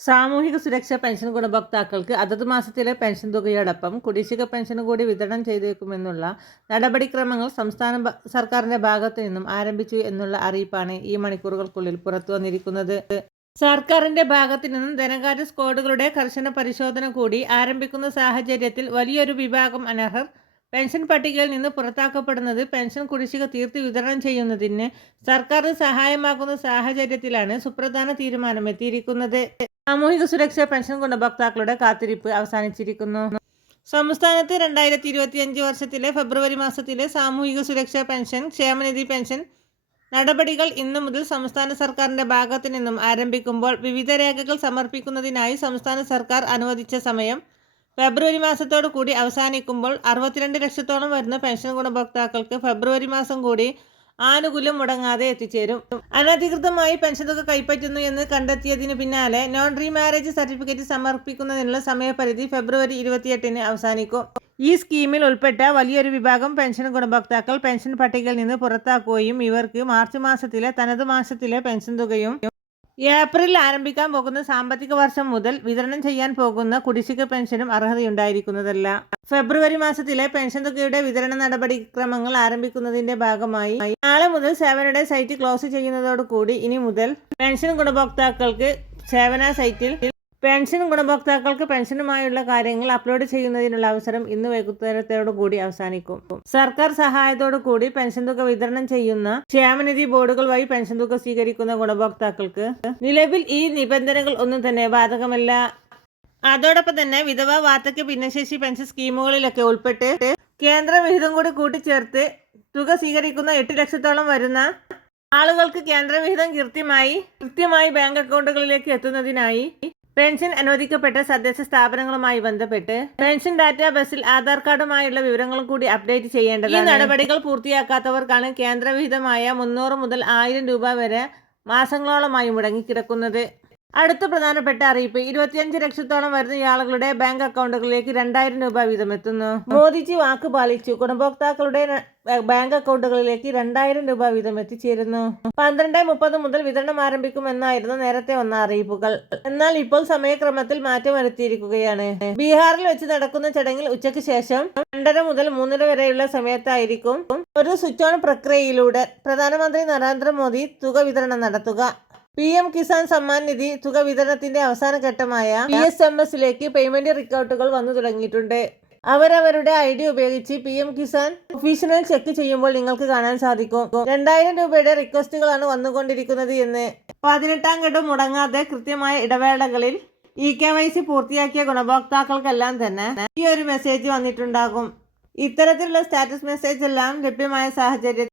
സാമൂഹിക സുരക്ഷാ പെൻഷൻ ഗുണഭോക്താക്കൾക്ക് അതത് മാസത്തിലെ പെൻഷൻ തുകയോടൊപ്പം കുടിശ്ശിക പെൻഷനും കൂടി വിതരണം ചെയ്തേക്കുമെന്നുള്ള നടപടിക്രമങ്ങൾ സംസ്ഥാന സർക്കാരിന്റെ ഭാഗത്തു നിന്നും ആരംഭിച്ചു എന്നുള്ള അറിയിപ്പാണ് ഈ മണിക്കൂറുകൾക്കുള്ളിൽ പുറത്തു വന്നിരിക്കുന്നത്. സർക്കാരിന്റെ ഭാഗത്തു നിന്നും ധനകാര്യ സ്ക്വാഡുകളുടെ കർശന പരിശോധന കൂടി ആരംഭിക്കുന്ന സാഹചര്യത്തിൽ വലിയൊരു വിഭാഗം അനർഹർ പെൻഷൻ പട്ടികയിൽ നിന്ന് പുറത്താക്കപ്പെടുന്നത് പെൻഷൻ കുടിശ്ശിക തീർത്ത് വിതരണം ചെയ്യുന്നതിന് സർക്കാർ സഹായമാക്കുന്ന സാഹചര്യത്തിലാണ് സുപ്രധാന തീരുമാനം എത്തിയിരിക്കുന്നത്. സാമൂഹിക സുരക്ഷാ പെൻഷൻ ഗുണഭോക്താക്കളുടെ കാത്തിരിപ്പ് അവസാനിച്ചിരിക്കുന്നു. സംസ്ഥാനത്ത് രണ്ടായിരത്തി ഇരുപത്തിയഞ്ച് വർഷത്തിലെ ഫെബ്രുവരി മാസത്തിലെ സാമൂഹിക സുരക്ഷാ പെൻഷൻ ക്ഷേമനിധി പെൻഷൻ നടപടികൾ ഇന്നു മുതൽ സംസ്ഥാന സർക്കാരിന്റെ ഭാഗത്തു നിന്നും ആരംഭിക്കുമ്പോൾ വിവിധ രേഖകൾ സമർപ്പിക്കുന്നതിനായി സംസ്ഥാന സർക്കാർ അനുവദിച്ച സമയം ഫെബ്രുവരി മാസത്തോടു കൂടി അവസാനിക്കുമ്പോൾ അറുപത്തിരണ്ട് ലക്ഷത്തോളം വരുന്ന പെൻഷൻ ഗുണഭോക്താക്കൾക്ക് ഫെബ്രുവരി മാസം കൂടി ആനുകൂല്യം മുടങ്ങാതെ എത്തിച്ചേരും. അനധികൃതമായി പെൻഷൻ തുക കൈപ്പറ്റുന്നു എന്ന് കണ്ടെത്തിയതിന് പിന്നാലെ നോൺ റീമാരേജ് സർട്ടിഫിക്കറ്റ് സമർപ്പിക്കുന്നതിനുള്ള സമയപരിധി ഫെബ്രുവരി ഇരുപത്തിയെട്ടിന് അവസാനിക്കും. ഈ സ്കീമിൽ ഉൾപ്പെട്ട വലിയൊരു വിഭാഗം പെൻഷൻ ഗുണഭോക്താക്കൾ പെൻഷൻ പട്ടികയിൽ നിന്ന് പുറത്താക്കുകയും ഇവർക്ക് മാർച്ച് മാസത്തിലെ തനത് മാസത്തിലെ പെൻഷൻ തുകയും ഏപ്രിലിൽ ആരംഭിക്കാൻ പോകുന്ന സാമ്പത്തിക വർഷം മുതൽ വിതരണം ചെയ്യാൻ പോകുന്ന കുടിശ്ശിക പെൻഷനും അർഹതയുണ്ടായിരിക്കുന്നതല്ല. ഫെബ്രുവരി മാസത്തിലെ പെൻഷൻ തുകയുടെ വിതരണ നടപടിക്രമങ്ങൾ ആരംഭിക്കുന്നതിന്റെ ഭാഗമായി നാളെ മുതൽ സേവനയുടെ സൈറ്റ് ക്ലോസ് ചെയ്യുന്നതോടുകൂടി ഇനി മുതൽ പെൻഷൻ ഗുണഭോക്താക്കൾക്ക് സേവന സൈറ്റിൽ പെൻഷൻ ഗുണഭോക്താക്കൾക്ക് പെൻഷനുമായുള്ള കാര്യങ്ങൾ അപ്ലോഡ് ചെയ്യുന്നതിനുള്ള അവസരം ഇന്ന് വൈകുന്നേരത്തോടു കൂടി അവസാനിക്കും. സർക്കാർ സഹായത്തോടു കൂടി പെൻഷൻ തുക വിതരണം ചെയ്യുന്ന ക്ഷേമനിധി ബോർഡുകൾ വഴി പെൻഷൻ തുക സ്വീകരിക്കുന്ന ഗുണഭോക്താക്കൾക്ക് നിലവിൽ ഈ നിബന്ധനകൾ ഒന്നും തന്നെ ബാധകമല്ല. അതോടൊപ്പം തന്നെ വിധവ വാർദ്ധക്യ ഭിന്നശേഷി പെൻഷൻ സ്കീമുകളിലൊക്കെ ഉൾപ്പെട്ട് കേന്ദ്ര വിഹിതം കൂടി കൂട്ടിച്ചേർത്ത് തുക സ്വീകരിക്കുന്ന എട്ട് ലക്ഷത്തോളം വരുന്ന ആളുകൾക്ക് കേന്ദ്രവിഹിതം കൃത്യമായി കൃത്യമായി ബാങ്ക് അക്കൗണ്ടുകളിലേക്ക് എത്തുന്നതിനായി പെൻഷൻ അനുവദിക്കപ്പെട്ട തദ്ദേശ സ്ഥാപനങ്ങളുമായി ബന്ധപ്പെട്ട് പെൻഷൻ ഡാറ്റാ ബസിൽ ആധാർ കാർഡുമായുള്ള വിവരങ്ങളും കൂടി അപ്ഡേറ്റ് ചെയ്യേണ്ടത് ഈ നടപടികൾ പൂർത്തിയാക്കാത്തവർക്കാണ് കേന്ദ്രവിഹിതമായ മുന്നൂറ് മുതൽ ആയിരം രൂപ വരെ മാസങ്ങളോളമായി മുടങ്ങിക്കിടക്കുന്നത്. അടുത്ത പ്രധാനപ്പെട്ട അറിയിപ്പ്. ഇരുപത്തിയഞ്ച് ലക്ഷത്തോളം വരുന്ന ഇയാളുകളുടെ ബാങ്ക് അക്കൗണ്ടുകളിലേക്ക് രണ്ടായിരം രൂപ വീതം എത്തുന്നു മോദിജി വാക്ക് പാലിച്ചു. ഗുണഭോക്താക്കളുടെ ബാങ്ക് അക്കൗണ്ടുകളിലേക്ക് രണ്ടായിരം രൂപ വീതം എത്തിച്ചേരുന്നു പന്ത്രണ്ട് മുപ്പത് മുതൽ വിതരണം ആരംഭിക്കുമെന്നായിരുന്നു നേരത്തെ വന്ന അറിയിപ്പുകൾ. എന്നാൽ ഇപ്പോൾ സമയക്രമത്തിൽ മാറ്റം വരുത്തിയിരിക്കുകയാണ്. ബീഹാറിൽ വെച്ച് നടക്കുന്ന ചടങ്ങിൽ ഉച്ചയ്ക്ക് ശേഷം രണ്ടര മുതൽ മൂന്നര വരെയുള്ള സമയത്തായിരിക്കും ഒരു സ്വിച്ച് ഓൺ പ്രക്രിയയിലൂടെ പ്രധാനമന്ത്രി നരേന്ദ്രമോദി തുക വിതരണം നടത്തുക. പി എം കിസാൻ സമ്മാൻ നിധി തുക വിതരണത്തിന്റെ അവസാന ഘട്ടമായ പി എസ് എം എസിലേക്ക് പേയ്മെന്റ് റിക്കൗട്ടുകൾ വന്നു തുടങ്ങിയിട്ടുണ്ട്. അവരവരുടെ ഐ ഡി ഉപയോഗിച്ച് P M Kisan official check ചെയ്യുമ്പോൾ നിങ്ങൾക്ക് കാണാൻ സാധിക്കും. രണ്ടായിരം രൂപയുടെ റിക്വസ്റ്റുകളാണ് വന്നുകൊണ്ടിരിക്കുന്നത് എന്ന്. പതിനെട്ടാം ഘട്ടം മുടങ്ങാതെ കൃത്യമായ ഇടവേളകളിൽ ഇ കെ വൈ സി പൂർത്തിയാക്കിയ ഗുണഭോക്താക്കൾക്കെല്ലാം തന്നെ ഈ ഒരു മെസ്സേജ് വന്നിട്ടുണ്ടാകും. ഇത്തരത്തിലുള്ള സ്റ്റാറ്റസ് മെസ്സേജ് എല്ലാം ലഭ്യമായ സാഹചര്യത്തിൽ